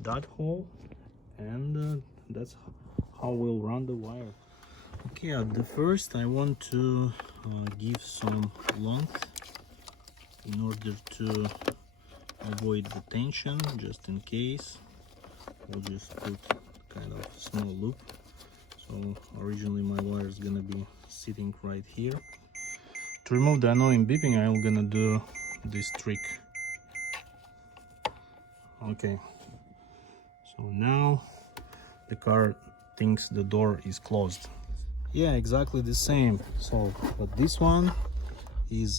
that hole, and that's how we'll run the wire. Okay, at the first I want to give some length in order to avoid the tension, just in case. We'll just put kind of small loop. So originally my wire is gonna be sitting right here. To remove the annoying beeping, I'm gonna do this trick. Okay, so now the car thinks the door is closed. Yeah, exactly the same. So, but this one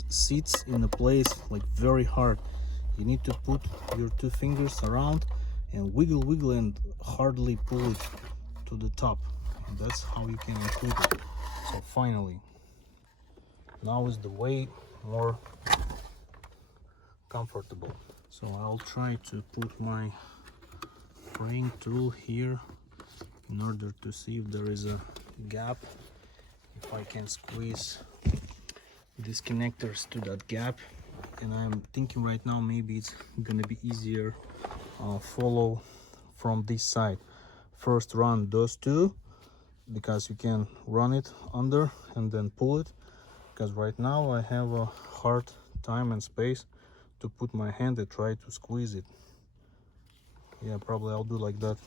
sits in a place like very hard. You need to put your two fingers around and wiggle and hardly pull it to the top. And that's how you can include it. So finally, now is the way more comfortable. So I'll try to put my fraying tool here in order to see if there is a gap, if I can squeeze these connectors to that gap. And I'm thinking right now maybe it's gonna be easier follow from this side. First run those two, because you can run it under and then pull it, because right now I have a hard time and space to put my hand and try to squeeze it. Yeah, probably I'll do like that.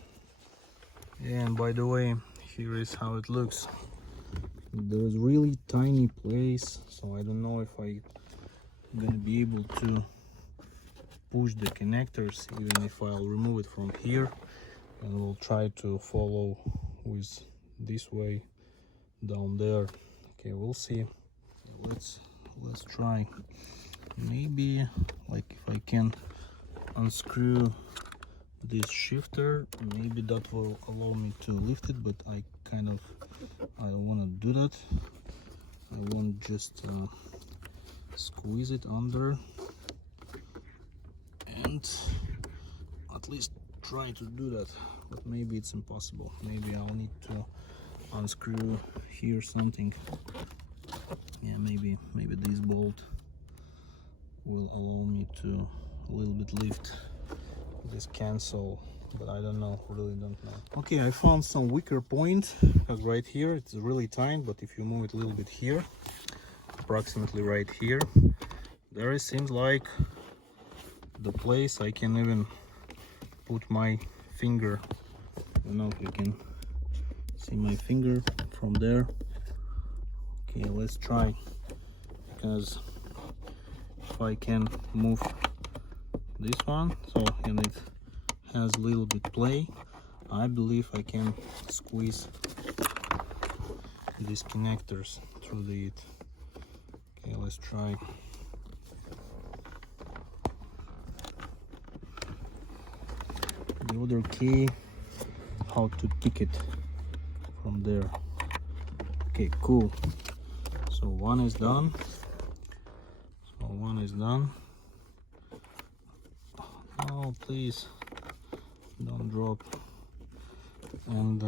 And by the way, here is how it looks. There's really tiny place, so I don't know if I'm gonna be able to push the connectors, even if I'll remove it from here, and we'll try to follow with this way down there. Okay, we'll see. Let's try. Maybe like if I can unscrew this shifter, maybe that will allow me to lift it, but I don't want to do that. I want just squeeze it under and at least try to do that, but maybe it's impossible. Maybe I'll need to unscrew here something. Yeah, maybe this bolt will allow me to a little bit lift this cancel, but I don't know, really don't know. Okay, I found some weaker point, because right here it's really tight, but if you move it a little bit here, approximately right here, there seems like the place I can even put my finger. I don't know if you can see my finger from there. Okay, let's try, because if I can move this one, so, and it has a little bit play, I believe I can squeeze these connectors through it. Okay, let's try. The other key, how to pick it from there. Okay, cool. So one is done. Oh, please don't drop. And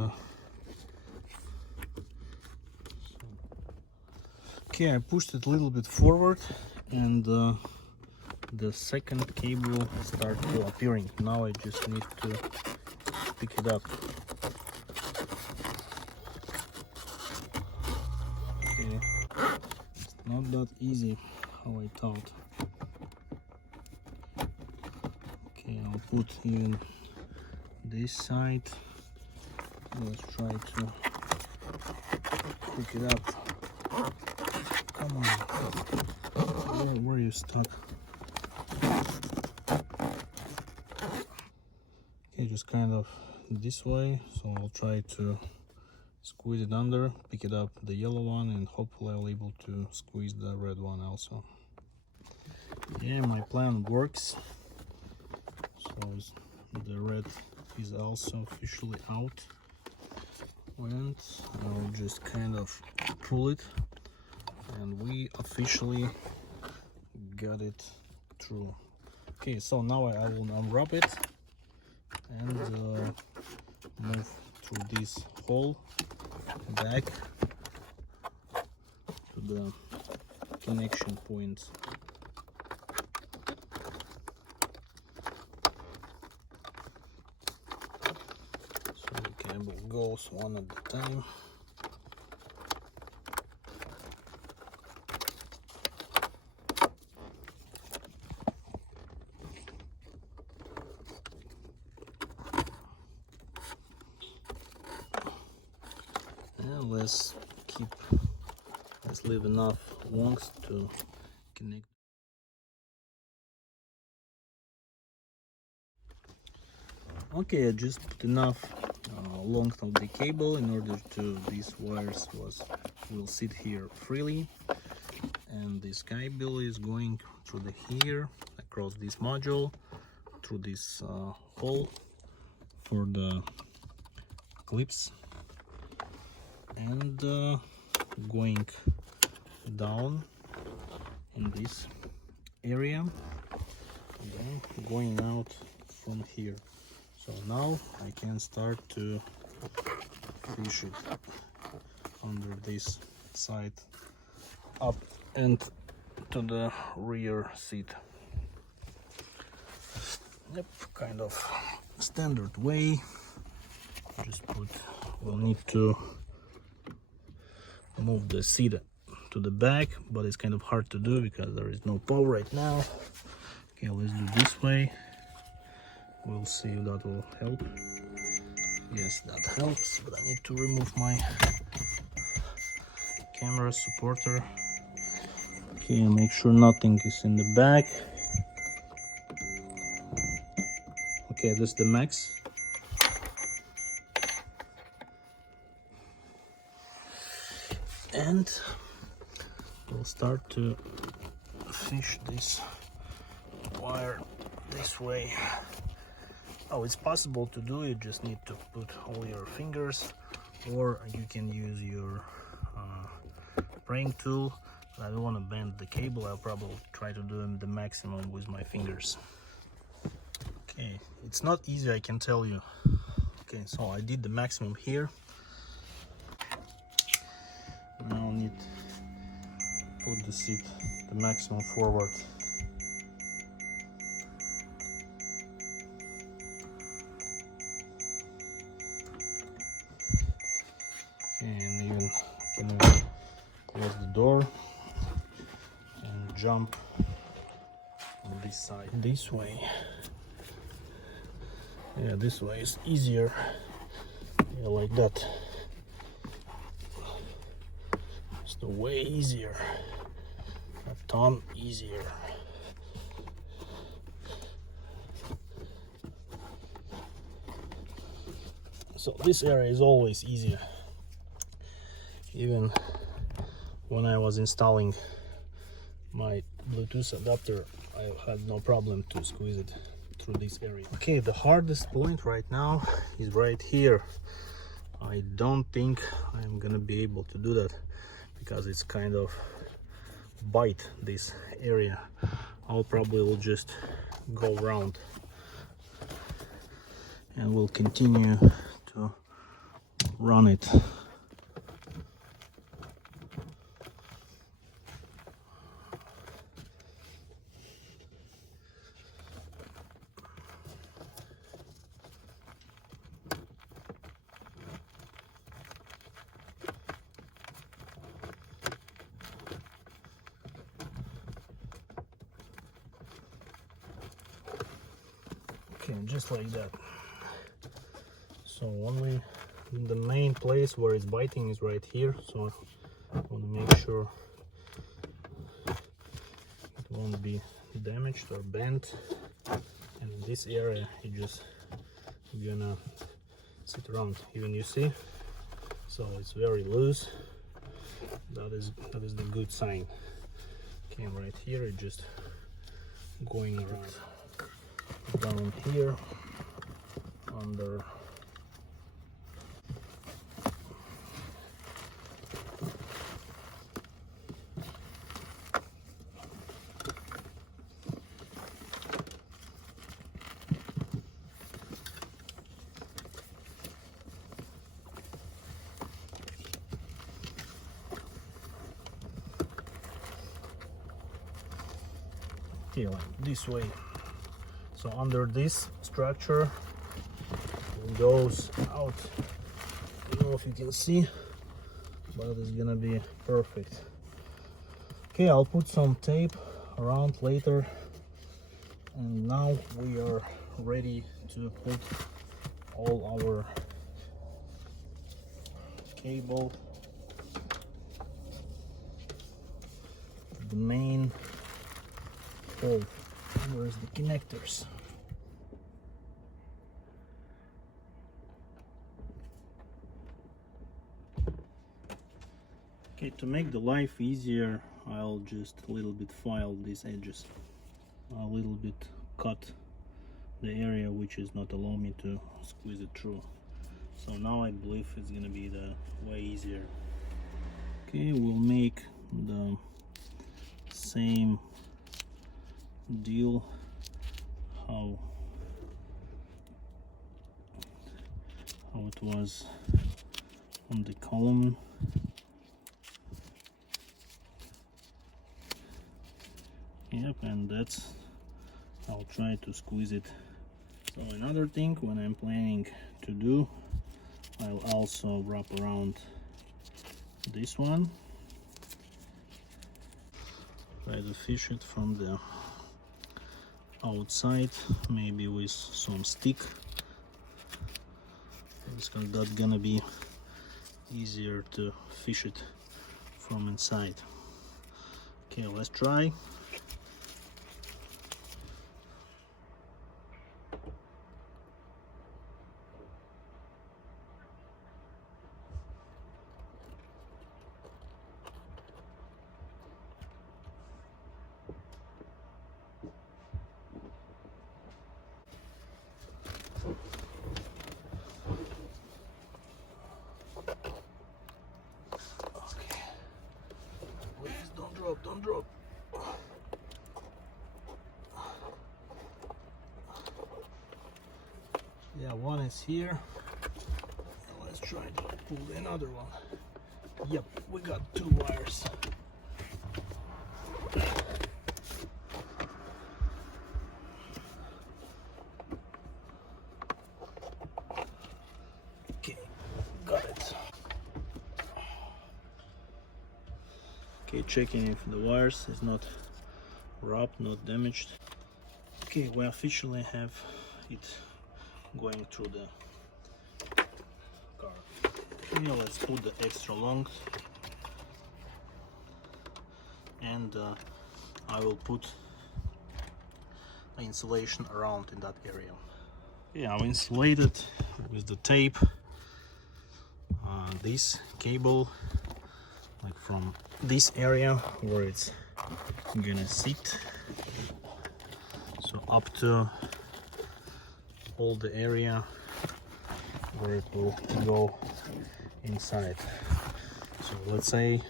okay, I pushed it a little bit forward, and the second cable started appearing. Now I just need to pick it up. Okay, it's not that easy how I thought. Okay, I'll put even this side. Let's try to pick it up. Come on, where are you stuck? Okay, just kind of this way. So I'll try to squeeze it under, pick it up the yellow one, and hopefully I'll be able to squeeze the red one also. Yeah, my plan works. So the red is also officially out, and I'll just kind of pull it, and we officially got it through. Okay, so now I will unwrap it and move through this hole back to the connection points. cable goes one at a time. And let's leave enough longs to connect. Okay, I just put enough length of the cable in order to these wires will sit here freely, and this cable is going through the here across this module through this hole for the clips, and going down in this area and then going out from here. So now I can start to fish it under this side up and to the rear seat. Yep, kind of standard way. We'll need to move the seat to the back, but it's kind of hard to do because there is no power right now. Okay, let's do this way. We'll see if that will help. Yes, that helps, but I need to remove my camera supporter. Okay, make sure nothing is in the back. Okay, this is the max. And we'll start to fish this wire this way. Oh, it's possible to do. You just need to put all your fingers, or you can use your praying tool. I don't want to bend the cable. I'll probably try to do the maximum with my fingers. Okay, it's not easy, I can tell you. Okay, so I did the maximum here. Now I need to put the seat the maximum forward. And even can close the door and jump on this side. This way. Yeah, this way is easier. Yeah, like that. It's the way easier. A ton easier. So this area is always easier. Even when I was installing my Bluetooth adapter, I had no problem to squeeze it through this area. Okay, the hardest point right now is right here. I don't think I'm gonna be able to do that because it's kind of bite this area. I'll probably will just go around and we'll continue to run it. Okay, just like that. So only the main place where it's biting is right here, so I want to make sure it won't be damaged or bent. And in this area you just gonna sit around, even you see, so it's very loose. That is the good sign. Okay, right here it's just going around down here under. Okay, like this way. So under this structure it goes out don't know if you can see, but it's gonna be perfect. Okay, I'll put some tape around later, and now we are ready to put all our cable, the main hole. Where's the connectors? Okay, to make the life easier, I'll just a little bit file these edges, a little bit cut the area which is not allow me to squeeze it through. So now I believe it's gonna be the way easier. Okay, we'll make the same deal how it was on the column. Yep, and that's, I'll try to squeeze it. So another thing when I'm planning to do, I'll also wrap around this one. Try to fish it from the outside, maybe with some stick. That's gonna be easier to fish it from inside. Okay, let's try. Don't drop. Yeah, one is here. Let's try to pull another one. Yep, we got two wires. Okay, got it. Okay, checking if the wires is not wrapped, not damaged. Okay, we officially have it going through the car. Okay, let's put the extra long, and I will put the insulation around in that area. Okay, I've insulated with the tape this cable, like from this area where it's gonna sit, so up to all the area where it will go inside. So let's say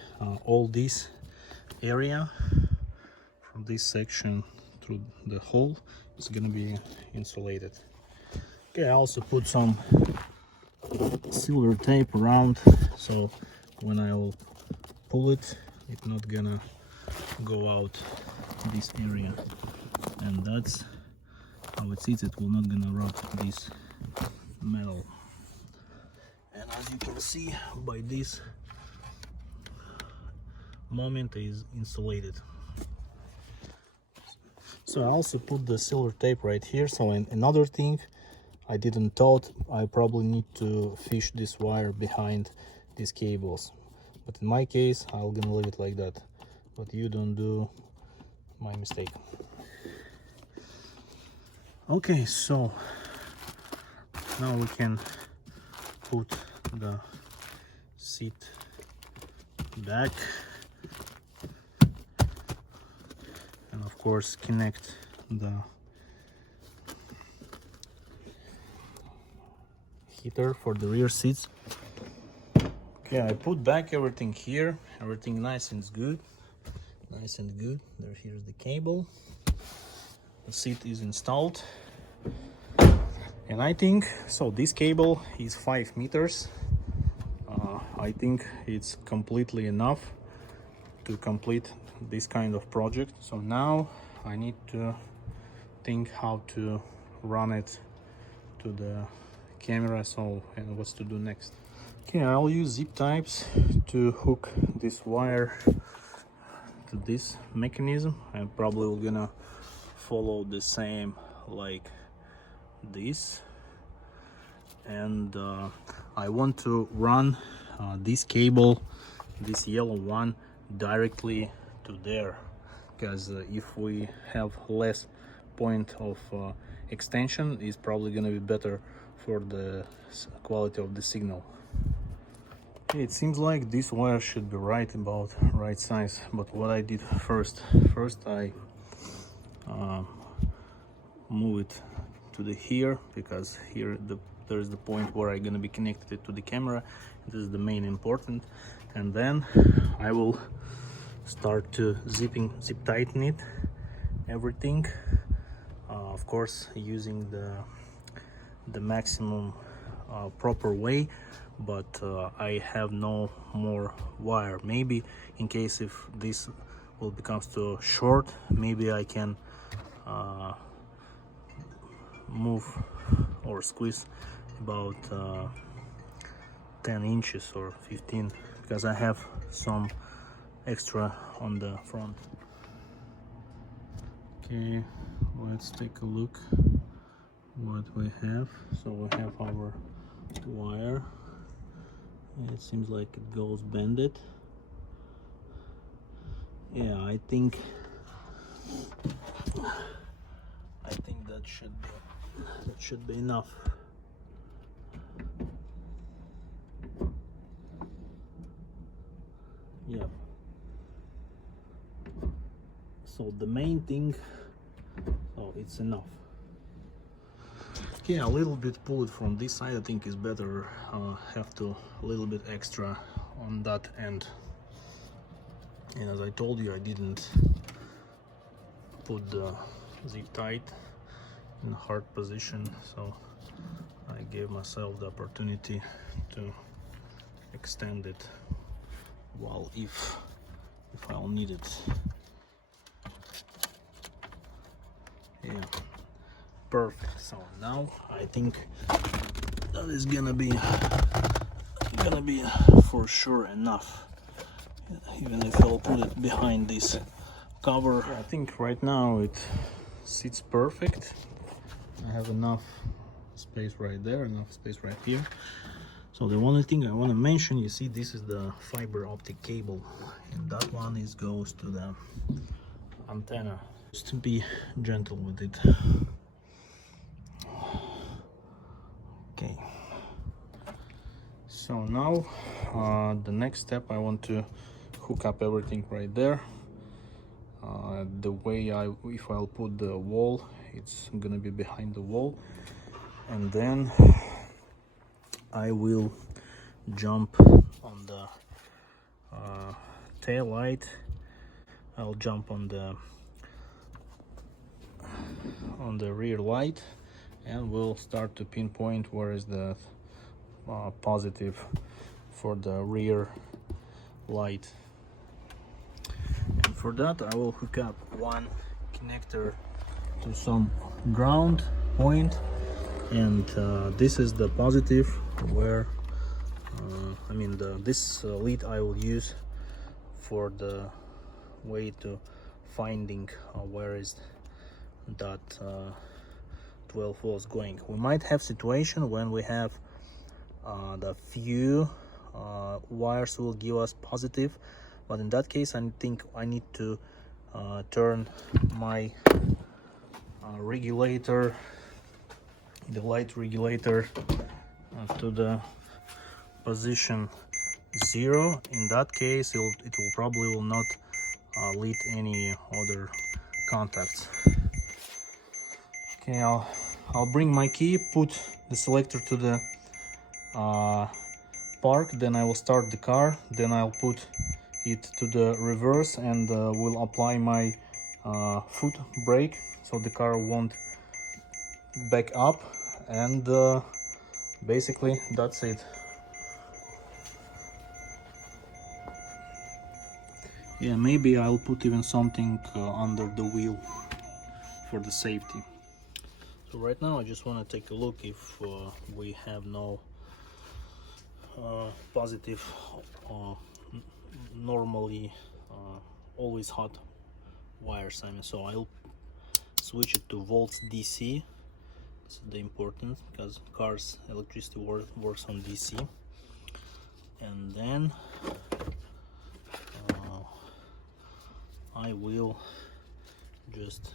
all this area from this section through the hole is gonna be insulated. Okay, I also put some silver tape around, so when I will pull it, it's not gonna go out this area, and that's how it sits. It will not gonna rub this metal, and as you can see by this moment is insulated. So I also put the silver tape right here. So another thing I didn't thought, I probably need to fish this wire behind these cables, but in my case I'm gonna leave it like that, but you don't do my mistake. Okay, so now we can put the seat back, and of course connect the heater for the rear seats. Okay, I put back everything here, everything nice and good. There, here's the cable. The seat is installed, and I think so this cable is 5 meters. I think it's completely enough to complete this kind of project. So now I need to think how to run it to the camera, so and what's to do next. Okay, I'll use zip ties to hook this wire to this mechanism. I'm probably gonna follow the same like this, and I want to run this cable, this yellow one, directly to there, because if we have less point of extension, it's probably gonna be better for the quality of the signal. Okay, it seems like this wire should be right size, but what I did first I move it to the here, because here there's the point where I'm gonna be connected to the camera. This is the main important, and then I will start to zip tighten it, everything, of course using the maximum proper way, but I have no more wire. Maybe in case if this will become too short, maybe I can move or squeeze about 10 inches or 15, because I have some extra on the front. Okay, let's take a look what we have. So we have our wire. It seems like it goes bended. Yeah, I think that should be enough. Yeah. So the main thing, oh, it's enough. Okay, a little bit pull it from this side. I think is better. Have to a little bit extra on that end. And as I told you, I didn't put the zip tight in a hard position, so I gave myself the opportunity to extend it while if I'll need it. Yeah, perfect. So now I think that is gonna be for sure enough, even if I'll put it behind this cover. I think right now it sits perfect. I have enough space right there, enough space right here. So the only thing I want to mention, you see, this is the fiber optic cable, and that one goes to the antenna. Just to be gentle with it. Okay. So now the next step, I want to hook up everything right there. The way if I'll put the wall, it's gonna be behind the wall, and then I will jump on the tail light. I'll jump on the rear light, and we'll start to pinpoint where is the positive for the rear light. And for that I will hook up one connector to some ground point, and this is the positive where this lead I will use for the way to finding where is that 12 volts going. We might have situation when we have the few wires will give us positive, but in that case I think I need to turn my regulator, the light regulator, to the position 0. In that case it will probably will not lead any other contacts. Okay, I'll bring my key, put the selector to the park, then I will start the car, then I'll put it to the reverse, and will apply my foot brake so the car won't back up, and basically that's it. Yeah, maybe I'll put even something under the wheel for the safety. So right now I just want to take a look if we have no positive, normally always hot wires. I mean, so I'll switch it to volts DC. This is the important, because cars electricity works on DC. And then I will just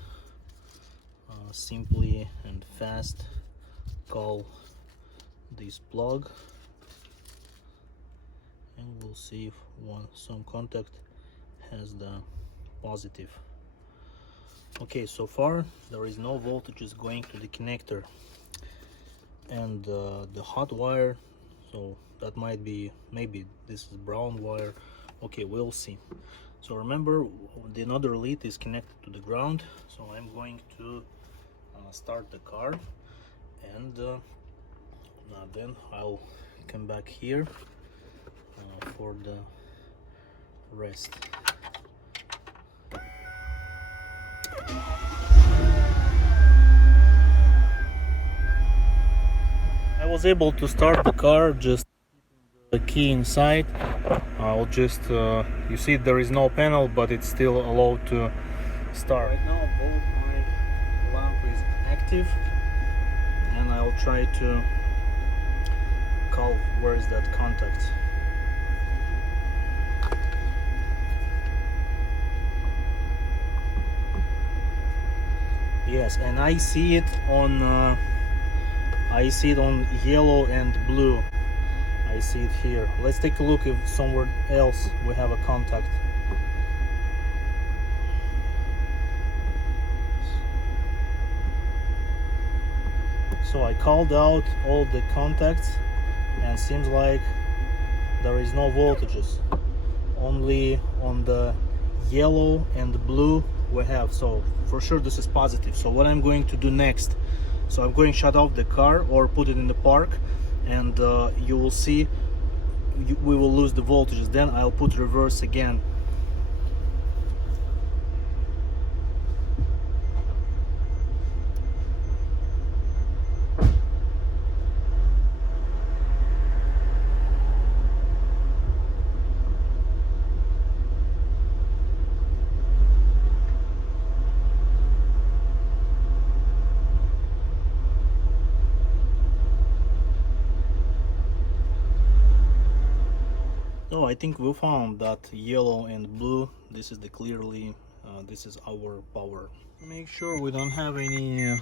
simply and fast call this plug, and we'll see if some contact has the positive. Okay, so far there is no voltages going to the connector, and the hot wire, so that might be, maybe this is brown wire. Okay, we'll see. So remember, the another lead is connected to the ground, so I'm going to start the car, and then I'll come back here for the rest. I was able to start the car just the key inside. I'll just you see there is no panel, but it's still allowed to start. Right now both my lamp is active, and I'll try to call where is that contact. Yes, and I see it on yellow and blue. I see it here. Let's take a look if somewhere else we have a contact. So I called out all the contacts, and seems like there is no voltages. Only on the yellow and the blue we have. So for sure this is positive. So what I'm going to do next, so I'm going to shut off the car or put it in the park, and you will see we will lose the voltages. Then I'll put reverse again. So I think we found that yellow and blue, this is the clearly this is our power. Make sure we don't have any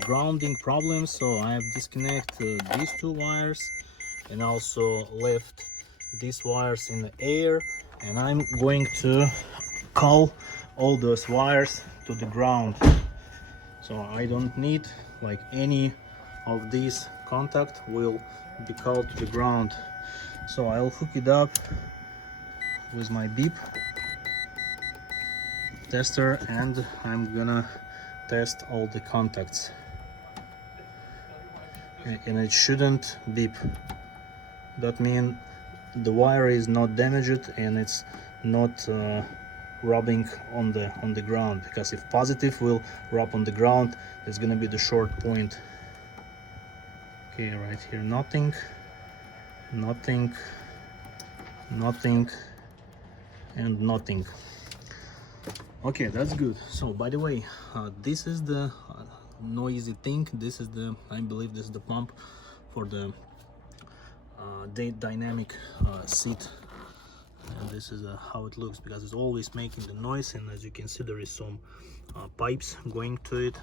grounding problems, so I have disconnected these two wires and also left these wires in the air, and I'm going to call all those wires to the ground. So I don't need like any of these contact will be called to the ground. So I'll hook it up with my beep tester, and I'm gonna test all the contacts, and it shouldn't beep. That means the wire is not damaged and it's not rubbing on the ground, because if positive will rub on the ground, it's gonna be the short point. Okay, right here nothing, and nothing. Okay, that's good. So by the way, this is the noisy thing. This is the, I believe this is the pump for the dynamic seat, and this is how it looks, because it's always making the noise, and as you can see there is some pipes going to it.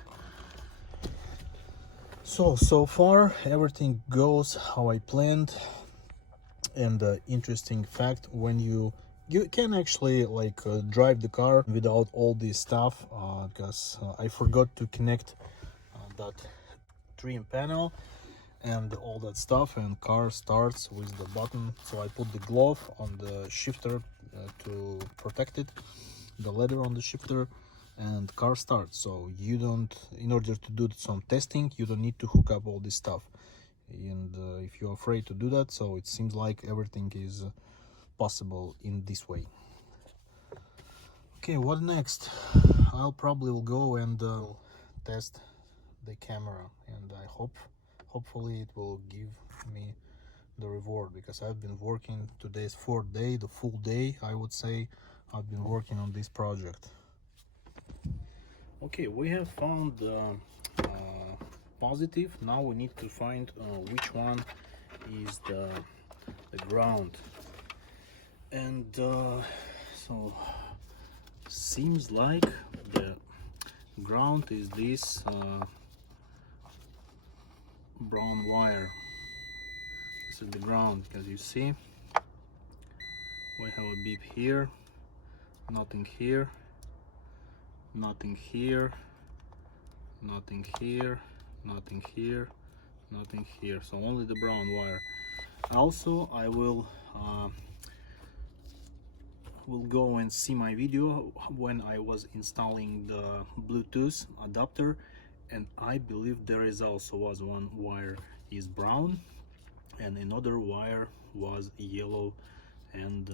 So far everything goes how I planned. And interesting fact, when you can actually like drive the car without all this stuff, because I forgot to connect that trim panel and all that stuff, and car starts with the button. So I put the glove on the shifter to protect it, the leather on the shifter, and car starts. So you don't, in order to do some testing, you don't need to hook up all this stuff. And if you're afraid to do that, so it seems like everything is possible in this way. Okay, what next? I'll probably will go and test the camera, and I hopefully it will give me the reward, because I've been working today's fourth day, the full day I would say I've been working on this project. Okay, we have found positive. Now we need to find which one is the ground. And so seems like the ground is this brown wire. This is the ground, because you see we have a beep here, nothing here, nothing here, nothing here, nothing here, nothing here, so only the brown wire. Also, I will go and see my video when I was installing the Bluetooth adapter, and I believe there is also was one wire is brown and another wire was yellow and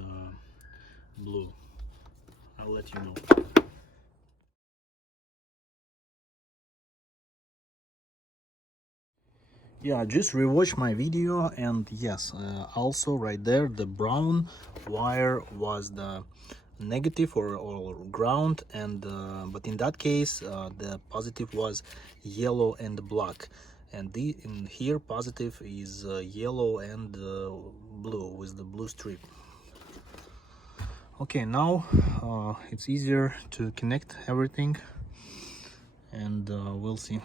blue. I'll let you know. Yeah, just rewatch my video, and yes, also right there the brown wire was the negative or ground, and but in that case the positive was yellow and black, and in here positive is yellow and blue with the blue strip. Okay, now it's easier to connect everything, and we'll see.